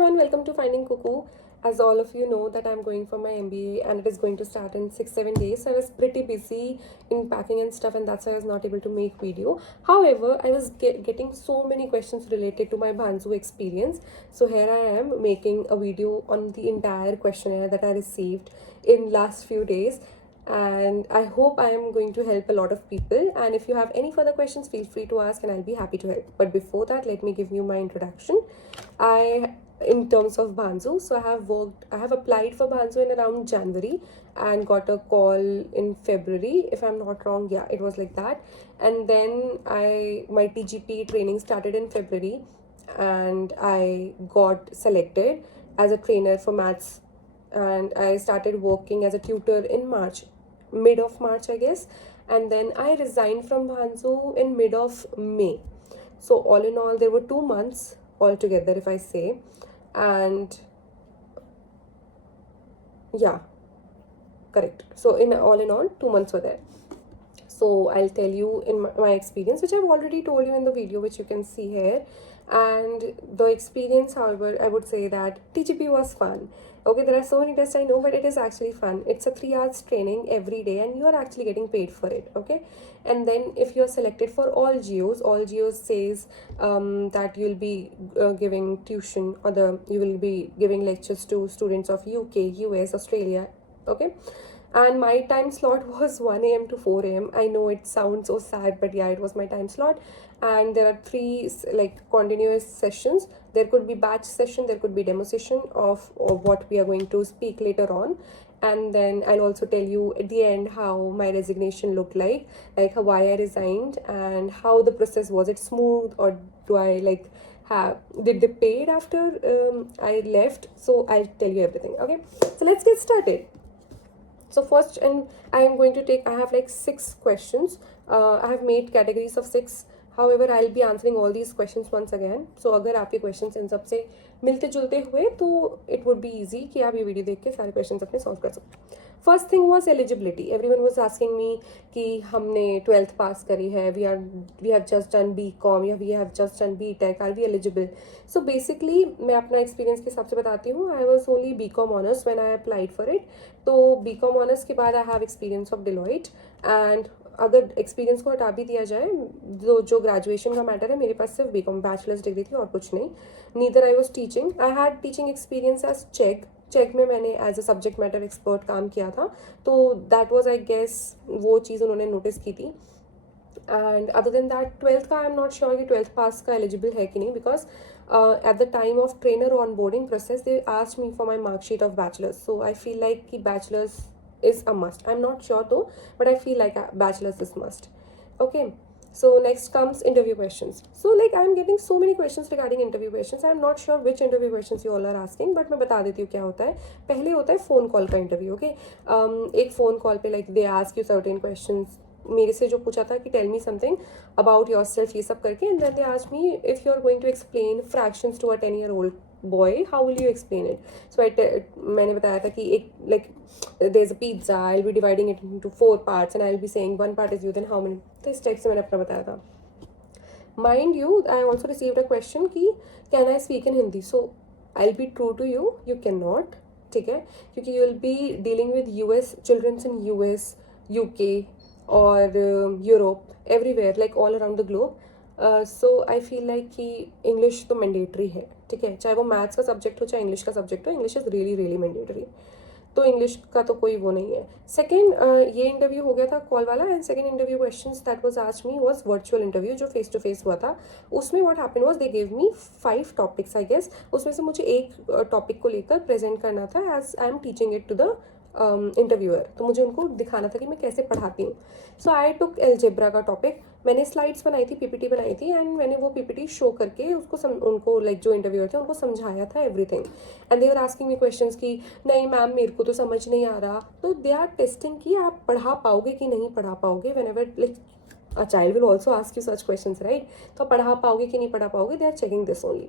everyone, welcome to Finding Cuckoo. As all of you know that I'm going for my MBA and it is going to start in 6-7 days. So I was pretty busy in packing and stuff, and that's why I was not able to make video. However, I was getting so many questions related to my Bhanzu experience. So here I am making a video on the entire questionnaire that I received in last few days, and I hope I am going to help a lot of people. And if you have any further questions, feel free to ask and I'll be happy to help. But before that, let me give you my introduction. In terms of Bhanzu, so I have applied for Bhanzu in around January and got a call in February, if I'm not wrong. Yeah, it was like that. And then my TGP training started in February, and I got selected as a trainer for maths, and I started working as a tutor in March, mid of March, I guess. And then I resigned from Bhanzu in mid of May. So all in all, there were 2 months altogether, if I say. And yeah, correct. So in all 2 months were there. So I'll tell you in my experience, which I've already told you in the video, which you can see here. And the experience, however, I would say that TGP was fun. Okay, there are so many tests I know, but it is actually fun. It's a 3 hours training every day and you are actually getting paid for it. Okay, and then if you're selected for all geos says that you'll be giving tuition, or you will be giving lectures to students of UK, US, Australia. Okay, and my time slot was 1 a.m. to 4 a.m. I know it sounds so sad, but yeah, it was my time slot. And there are 3 continuous sessions. There could be batch session, there could be demo session of what we are going to speak later on. And then I'll also tell you at the end how my resignation looked like why I resigned and how the process was. It smooth, or do I did they pay it after I left? So I'll tell you everything. Okay, so let's get started. So first, and I am going to take, I have 6 questions. I have made categories of 6. However, I'll be answering all these questions once again. So अगर आपके questions इन सब से मिलते जुलते हुए तो it would be easy कि आप ये वीडियो देख के सारे questions अपने solve कर सकते. First thing was eligibility. Everyone was asking me कि हमने 12th pass करी है, we have just done BCom या we have just done BTech, are we eligible? So basically मैं अपना experience के हिसाब से बताती हूँ. I was only BCom honors when I applied for it. तो BCom honors के बाद I have experience of Deloitte. And अगर एक्सपीरियंस को हटा भी दिया जाए, जो ग्रेजुएशन का मैटर है, मेरे पास सिर्फ बीकॉम बैचलर्स डिग्री थी और कुछ नहीं. Neither I was teaching. I had teaching experience as Chegg में मैंने as a subject matter expert काम किया था. तो दैट वाज आई गेस वो चीज़ उन्होंने नोटिस की थी. And other than that 12th का आई एम नॉट श्योर कि 12th पास का एलिजिबल है कि नहीं, because at the time of trainer onboarding process they asked me for my mark sheet of bachelor's. So I feel like ki bachelor's is a must. I'm not sure though, but I feel like bachelor's is must. Okay, so next comes interview questions. So I'm getting so many questions regarding interview questions. I'm not sure which interview questions you all are asking, but मैं बता देती हूँ क्या होता है. पहले होता है phone call का interview. Okay, एक phone call पे they ask you certain questions. मेरे से जो पूछा था कि tell me something about yourself, ये सब करके. And then they asked me if you are going to explain fractions to a 10-year-old boy, how will you explain it. So मैंने बताया था कि एक there is a pizza, I will be dividing it into 4 parts and I will be saying 1 part is you, then how many. तो इस type से मैंने अपना बताया था. Mind you, I also received a question कि can I speak in Hindi. So I will be true to you, you can not. ठीक है, क्योंकि you will be dealing with US childrens in US, UK और Europe, everywhere, all around the globe. So I feel like कि English तो mandatory है. ठीक है, चाहे वो मैथ्स का सब्जेक्ट हो चाहे इंग्लिश का सब्जेक्ट हो, English is really really mandatory. तो इंग्लिश का तो कोई वो नहीं है. सेकेंड, ये इंटरव्यू हो गया था कॉल वाला. And second interview question that was asked me was virtual interview, जो फेस टू फेस हुआ था. उसमें what happened was they give me 5 topics I guess. उसमें से मुझे एक टॉपिक को लेकर प्रेजेंट करना था as I am teaching it to the interviewer. तो मुझे उनको दिखाना था कि मैं कैसे पढ़ाती हूँ. सो आई टुक एलजेब्रा का टॉपिक. मैंने स्लाइड्स बनाई थी, PPT बनाई थी, एंड मैंने वो PPT शो करके उसको उनको जो इंटरव्यूअर थे उनको समझाया था everything. And they were asking me questions कि नहीं मैम मेरे को तो समझ नहीं आ रहा. तो दे आर टेस्टिंग कि आप पढ़ा पाओगे कि नहीं पढ़ा पाओगे. Whenever a child will also ask you such questions, right. तो पढ़ा पाओगे कि नहीं पढ़ा पाओगे, they are checking this only.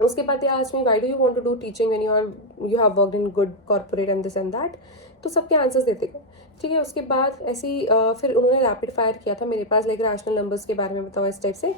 उसके बाद they asked me why do you want to do teaching when you have worked in good corporate and this and that. तो सबके आंसर्स देते गए, ठीक है। उसके बाद ऐसी फिर उन्होंने रैपिड फायर किया था मेरे पास, लाइक रैशनल नंबर्स के बारे में बताओ इस टाइप से।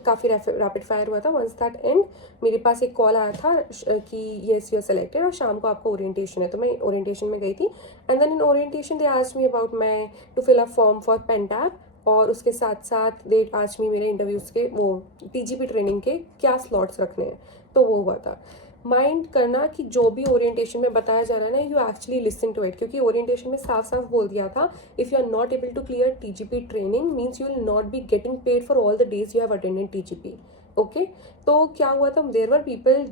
काफ़ी रैपिड फायर हुआ था। वंस दैट एंड मेरे पास एक कॉल आया था कि येस यू आर सेलेक्टेड और शाम को आपको ओरिएंटेशन है। तो मैं ओरिएंटेशन में गई थी and then in orientation they asked me about मैं to fill a form for pen tab, और उसके साथ साथ दे आस्क्ड मी मेरे इंटरव्यूज़ के वो टीजीपी ट्रेनिंग के क्या स्लॉट्स रखने हैं। तो वो हुआ था। माइंड करना कि जो भी ओरिएंटेशन में बताया जा रहा है ना, you actually listen to it, क्योंकि ओरिएंटेशन में साफ साफ बोल दिया था if you are not able to clear TGP training means you will not be getting paid for all the days you have attended TGP. Okay, तो क्या हुआ था, there were people,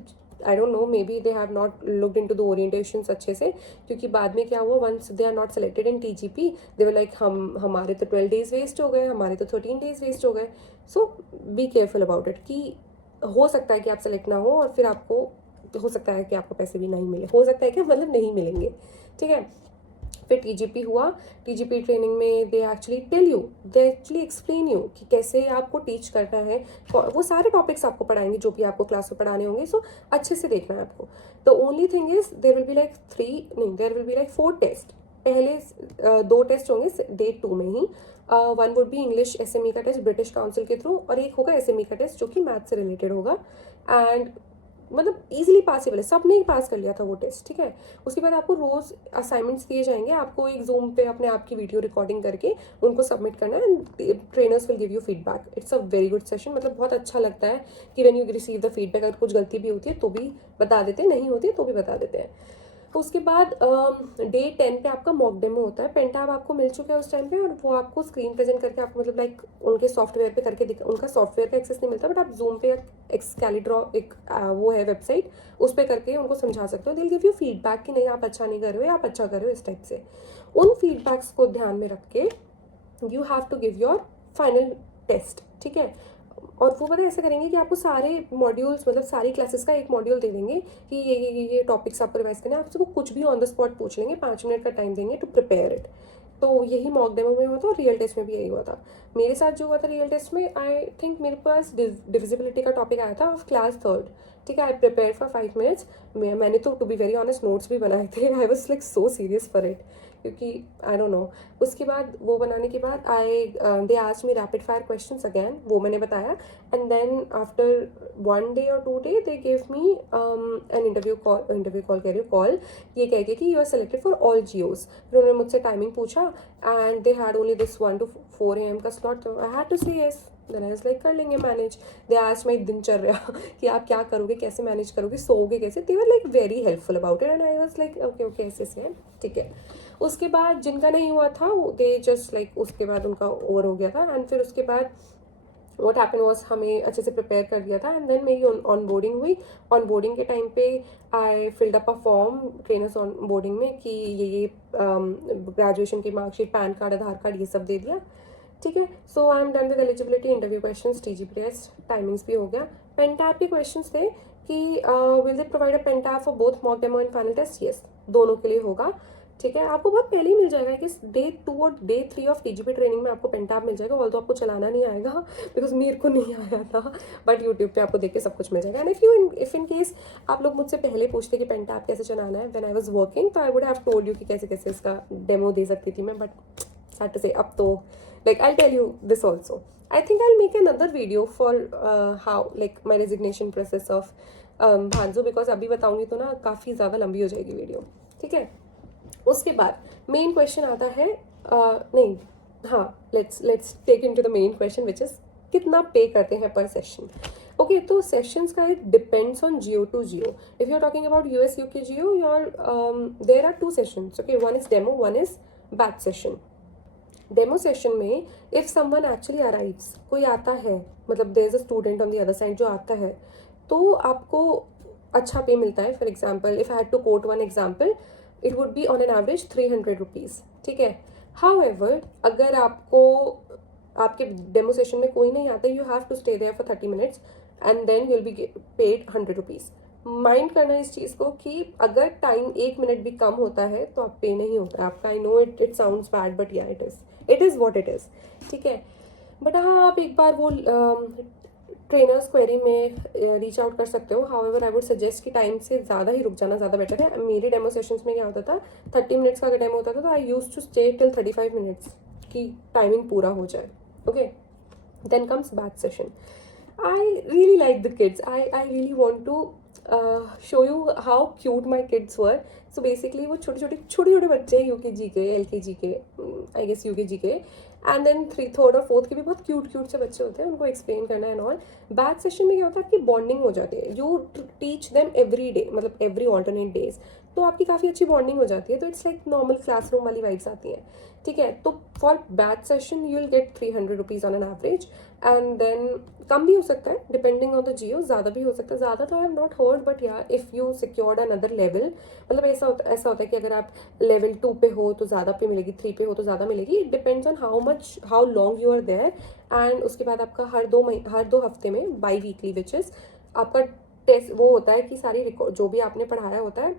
I don't know, maybe they have not looked into the orientation अच्छे से, क्योंकि बाद में क्या हुआ, once they are not selected in TGP they were like हमारे तो 12 डेज वेस्ट हो गए, हमारे तो 13 डेज वेस्ट हो गए। सो बी केयरफुल अबाउट इट कि हो सकता है कि आप सेलेक्ट ना हो और फिर आपको हो सकता है कि आपको पैसे भी नहीं मिले, हो सकता है कि मतलब नहीं मिलेंगे, ठीक है। फिर टीजीपी हुआ। टीजीपी ट्रेनिंग में they actually tell you, they actually explain you कि कैसे आपको टीच करना है। वो सारे टॉपिक्स आपको पढ़ाएंगे जो भी आपको क्लास में पढ़ाने होंगे, सो अच्छे से देखना है आपको। The only thing is there will be like there will be like 4 test. पहले 2 टेस्ट होंगे डे 2 में ही। One would be English SME का टेस्ट ब्रिटिश काउंसिल के थ्रू, और एक होगा एसएमई का टेस्ट जो कि मैथ से रिलेटेड होगा। एंड मतलब इजीली पासिबल है, सब ने ही पास कर लिया था वो टेस्ट, ठीक है। उसके बाद आपको रोज़ असाइनमेंट्स दिए जाएंगे, आपको एक जूम पे अपने आप की वीडियो रिकॉर्डिंग करके उनको सबमिट करना है and trainers will give you feedback. It's a very good session, मतलब बहुत अच्छा लगता है कि when you receive the feedback. अगर कुछ गलती भी होती है तो भी बता देते हैं, नहीं होती है तो भी बता देते हैं। उसके बाद डे 10 पे आपका मॉक डेमो होता है। पेंटैब आपको मिल चुका है उस टाइम पे, और वो आपको स्क्रीन प्रेजेंट करके आपको मतलब लाइक उनके सॉफ्टवेयर पे करके उनका सॉफ्टवेयर का एक्सेस नहीं मिलता, बट आप जूम पे एक्सकैलीड्रॉ एक वो है वेबसाइट, उस पर करके उनको समझा सकते हो। दिल गिव यू फीडबैक कि नहीं आप अच्छा नहीं कर रहे हो, आप अच्छा कर रहे हो, इस टाइप से। उन फीडबैक्स को ध्यान में रख के you have to give your final test, ठीक है। और वो पता ऐसा करेंगे कि आपको सारे मॉड्यूल्स मतलब सारी क्लासेस का एक मॉड्यूल दे देंगे कि ये टॉपिक्स आपको रिवाइज करना है। आपसे वो कुछ भी ऑन द स्पॉट पूछ लेंगे, 5 मिनट का टाइम देंगे टू प्रिपेयर इट। तो यही मॉक डेमो में हुआ था और रियल टेस्ट में भी यही हुआ था। मेरे साथ जो हुआ था रियल टेस्ट में, आई थिंक मेरे पास डिविजिबिलिटी का टॉपिक आया था ऑफ क्लास 3rd, ठीक है। I prepare for 5 minutes. मैंने तो to be very honest notes भी बनाए थे। I was like so serious for it, क्योंकि आई डोंट नो। उसके बाद वो बनाने के बाद they asked me rapid fire questions again, वो मैंने बताया। And then after 1 day or 2 day they give me an interview call कह रही हूँ, कॉल ये कह के कि you are selected for all geos. फिर उन्होंने मुझसे टाइमिंग पूछा and they had only this 1 to 4 AM का स्लॉट, तो I had to say yes. Then I was like कर लेंगे मैनेज। दे आस्क्ड माई दिनचर्या कि आप क्या करोगे, कैसे मैनेज करोगे, सोओगे कैसे। They were like very helpful about it and I was like okay okay ऐसे ऐसे, ठीक है। उसके बाद जिनका नहीं हुआ था वो दे जस्ट लाइक उसके बाद उनका ओवर हो गया था। एंड फिर उसके बाद व्हाट हैपन वाज हमें अच्छे से प्रिपेयर कर दिया था। एंड देन मेरी ऑन बोर्डिंग हुई। ऑन बोर्डिंग के टाइम पे I filled up a form trainers onboarding में कि ये ग्रेजुएशन की marksheet, PAN card, Aadhaar card, ये सब दे दिया, ठीक है। So I am done with eligibility, interview questions, TGP test, timings भी हो गया। पेंटैप के क्वेश्चंस थे कि will they provide a pen tab for both mock demo and final test, yes दोनों के लिए होगा, ठीक है। आपको बहुत पहले ही मिल जाएगा कि डे 2 और डे 3 ऑफ टीजीपी ट्रेनिंग में आपको पेंटैप मिल जाएगा। ऑल्दो आपको चलाना नहीं आएगा बिकॉज मेरे को नहीं आया था, बट यूट्यूब पे आपको देख के सब कुछ मिल जाएगा। एंड इफ इन केस आप लोग मुझसे पहले पूछते कि पेंटैप कैसे चलाना है व्हेन आई वाज वर्किंग, तो I would have told you कि कैसे कैसे इसका डेमो दे सकती थी मैं, बट सैड टू से अब तो like I'll tell you this also. I think I'll make another video for how like my resignation process of Bhanzu, because अभी बताऊंगी तो ना काफ़ी ज़्यादा लंबी हो जाएगी वीडियो, ठीक है। उसके बाद मेन क्वेश्चन आता है नहीं हाँ let's take into the main question which is कितना पे करते हैं पर सेशन। ओके, तो सेशंस का it depends on geo to geo. If you are talking about US UK geo, your there are 2 sessions, okay, one is demo, one is batch session. Demo session में if someone actually arrives, कोई आता है, मतलब there is a student on the other side जो आता है, तो आपको अच्छा पे मिलता है। For example if I had to quote one example, it would be on an average 300 rupees, ठीक है। हाउएवर अगर आपको आपके डेमो सेशन में कोई नहीं आता, you have to stay there for 30 minutes and then you will be paid 100 rupees. Mind करना इस चीज़ को कि अगर टाइम 1 मिनट भी कम होता है तो आप पे नहीं होता है आपका। I know it sounds bad, but yeah it is what it is, ठीक है। बट हाँ, आप एक बार वो ट्रेनर्स क्वेरी में रीच आउट कर सकते हो. हाउएवर आई वुड सजेस्ट कि टाइम से ज़्यादा ही रुक जाना ज़्यादा बेटर है. मेरी डेमो सेशंस में क्या होता था, 30 मिनट्स का अगर डेमो होता था तो I use to stay till 35 minutes की टाइमिंग पूरा हो जाए. Okay, then comes batch session. I really like the kids. I really want to show you how cute my kids were. So basically वो छोटे छोटे बच्चे UKG के, LKG के, I guess UKG के, एंड देन थर्ड और fourth के भी बहुत क्यूट से बच्चे होते हैं. उनको एक्सप्लेन करना है एंड ऑल. बैच सेशन में क्या होता है, आपकी बॉन्डिंग हो जाती है. You teach them every day, मतलब एवरी ऑल्टरनेट डेज, तो आपकी काफ़ी अच्छी बॉन्डिंग हो जाती है. तो इट्स लाइक नॉर्मल क्लासरूम वाली वाइब्स आती हैं. ठीक है, तो for batch session you will get 300 rupees on an average. And then कम भी हो सकता है डिपेंडिंग ऑन द जियो, ज़्यादा भी हो सकता है. ज़्यादा तो I have not heard, but yeah if you secured another level, मतलब ऐसा होता है कि अगर आप लेवल 2 पे हो तो ज़्यादा पे मिलेगी, 3 पे हो तो ज़्यादा मिलेगी. It depends on how long you are there. And उसके बाद आपका हर दो हफ्ते में बाई वीकली विच इज़ आपका टेस्ट वो होता है कि सारी रिकॉर्ड जो भी आपने पढ़ाया होता है,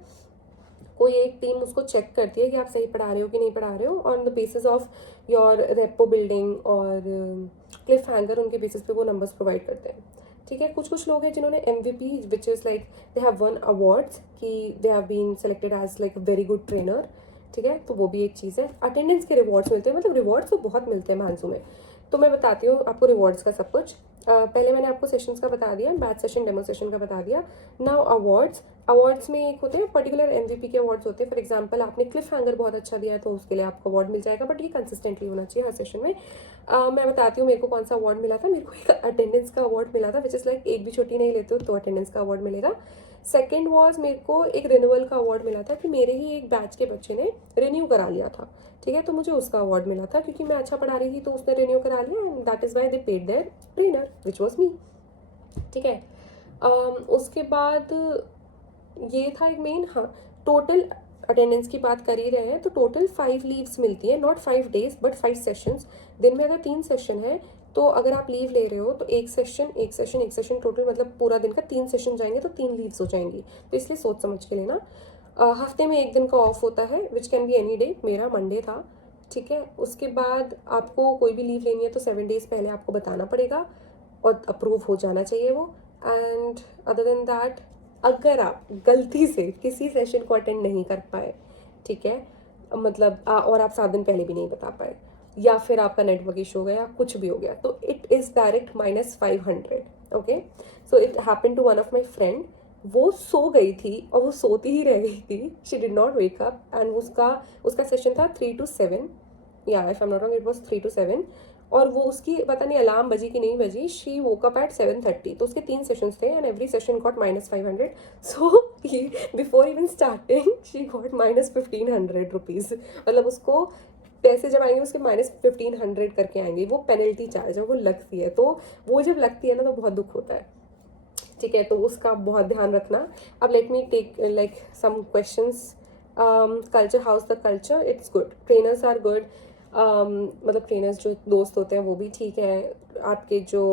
कोई एक टीम उसको चेक करती है कि आप सही पढ़ा रहे हो कि नहीं पढ़ा रहे हो. On the basis of your rapport building और क्लिफ हैंगर, उनके बेसिस पे वो नंबर्स प्रोवाइड करते हैं. ठीक है, कुछ लोग हैं जिन्होंने MVP which is like they have won awards कि they have been selected as like a very good trainer. ठीक है, तो वो भी एक चीज़ है. अटेंडेंस के रिवॉर्ड्स मिलते हैं, मतलब रिवॉर्ड्स तो बहुत मिलते हैं मानसू में. तो मैं बताती हूँ आपको रिवॉर्ड्स का सब कुछ. पहले मैंने आपको सेशंस का बता दिया, बैच सेशन डेमो सेशन का बता दिया. नाउ अवार्ड्स में एक होते हैं पर्टिकुलर MVP के अवार्ड्स होते हैं. फॉर एग्जांपल आपने क्लिफ हैंगर बहुत अच्छा दिया है तो उसके लिए आपको अवार्ड मिल जाएगा, बट ये कंसिस्टेंटली होना चाहिए हर सेशन में. मैं बताती हूँ मेरे को कौन सा अवार्ड मिला था. मेरे को एक अटेंडेंस का अवार्ड मिला था, विच इज़ लाइक एक भी छुट्टी नहीं लेते हो तो अटेंडेंस का अवार्ड मिलेगा. सेकेंड वॉज मेरे को एक रिन्यूअल का अवार्ड मिला था कि मेरे ही एक बैच के बच्चे ने रिन्यू करा लिया था. ठीक है, तो मुझे उसका अवार्ड मिला था क्योंकि मैं अच्छा पढ़ा रही थी तो उसने रिन्यू करा लिया, and that is why they paid their trainer which was me. ठीक है, उसके बाद ये था एक मेन. हाँ, टोटल अटेंडेंस की बात कर ही रहे हैं तो टोटल 5 लीव्स मिलती है, नॉट 5 डेज बट 5 सेशंस. दिन में अगर 3 सेशन है तो अगर आप लीव ले रहे हो तो एक सेशन टोटल, मतलब पूरा दिन का 3 सेशन जाएंगे तो 3 लीव्स हो जाएंगी. तो इसलिए सोच समझ के लेना. हफ्ते में एक दिन का ऑफ होता है which can be any day. मेरा मंडे था. ठीक है, उसके बाद आपको कोई भी लीव लेनी है तो 7 डेज पहले आपको बताना पड़ेगा और अप्रूव हो जाना चाहिए वो. एंड अदर देन दैट, अगर आप गलती से किसी सेशन को अटेंड नहीं कर पाए, ठीक है, मतलब और आप 7 दिन पहले भी नहीं बता पाए, या फिर आपका नेटवर्क इशू हो गया, कुछ भी हो गया, तो it is direct -500. Okay, so it happen to one of my friend. वो सो गई थी और वो सोती ही रह गई थी. She did not wake up. And उसका सेशन था 3 to 7. या if I am not wrong it was 3 to 7. और वो उसकी पता नहीं अलार्म बजी कि नहीं बजी, शी वोक अप एट 7:30. तो उसके 3 सेशंस थे and every session got -500. So before even starting she got -1500 rupees. मतलब उसको पैसे जब आएंगे उसके -1500 करके आएंगे. वो पेनल्टी चार्ज है, वो लगती है. तो वो जब लगती है ना तो बहुत दुख होता है. ठीक है, तो उसका बहुत ध्यान रखना. अब let me take like some questions. Culture, how's the culture. It's good, trainers are good. मतलब ट्रेनर्स जो दोस्त होते हैं वो भी ठीक है. आपके जो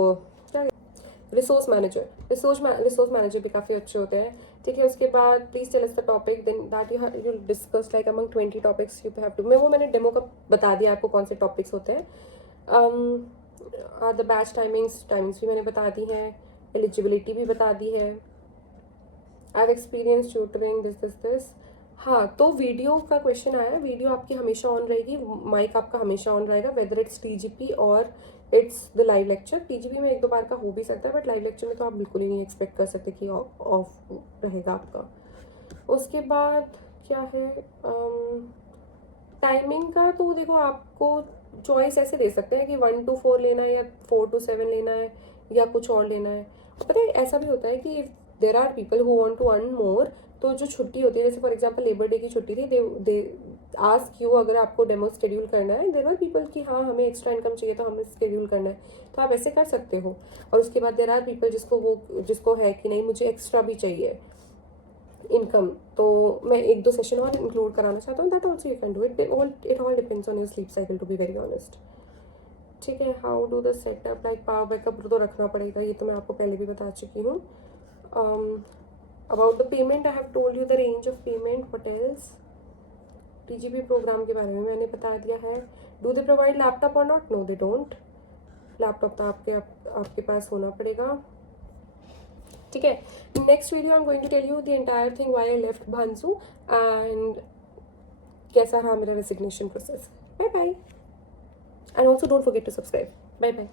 रिसोर्स मैनेजर भी काफ़ी अच्छे होते हैं. ठीक है, उसके बाद please tell us the topic then that you discuss like among 20 topics you have to. मैंने डेमो का बता दिया आपको कौन से टॉपिक्स होते हैं. द बैच टाइमिंग्स भी मैंने बता दी हैं. एलिजिबिलिटी भी बता दी है. I have experience tutoring this. हाँ, तो वीडियो का क्वेश्चन आया. वीडियो आपकी हमेशा ऑन रहेगी, माइक आपका हमेशा ऑन रहेगा, वेदर इट्स TGP और it's the live lecture. TGP में 1-2 बार का हो भी सकता है, बट लाइव लेक्चर में तो आप बिल्कुल ही नहीं एक्सपेक्ट कर सकते कि ऑफ रहेगा आपका. उसके बाद क्या है, टाइमिंग का तो देखो आपको चॉइस ऐसे दे सकते हैं कि 1 to 4 लेना है या 4 to 7 लेना है या कुछ और लेना है. पता है ऐसा भी होता है कि if there are people who want to earn more, तो जो छुट्टी होती है, जैसे फॉर एग्जांपल लेबर डे की छुट्टी थी, दे आस्क यू अगर आपको डेमो शेड्यूल करना है. देर आर पीपल कि हाँ हमें एक्स्ट्रा इनकम चाहिए तो हमें शेड्यूल करना है, तो आप ऐसे कर सकते हो. और उसके बाद देर आर पीपल जिसको है कि नहीं मुझे एक्स्ट्रा भी चाहिए इनकम, तो मैं 1-2 सेशन और इंक्लूड कराना चाहता हूँ. That also you can do it. It all depends on your sleep cycle to be very honest. ठीक है, how do the setup like power backup तो रखना पड़ेगा, ये तो मैं आपको पहले भी बता चुकी हूँ. About the payment I have told you the range of payment. What else, TGP program के बारे में मैंने बता दिया है. डू दे प्रोवाइड लैपटॉप और not? No they don't. Laptop तो आपके पास होना पड़ेगा, ठीक है। Next video I am going to tell you the entire thing why I left Bhanzu and कैसा रहा मेरा resignation process. Bye bye and also don't forget to subscribe. Bye bye.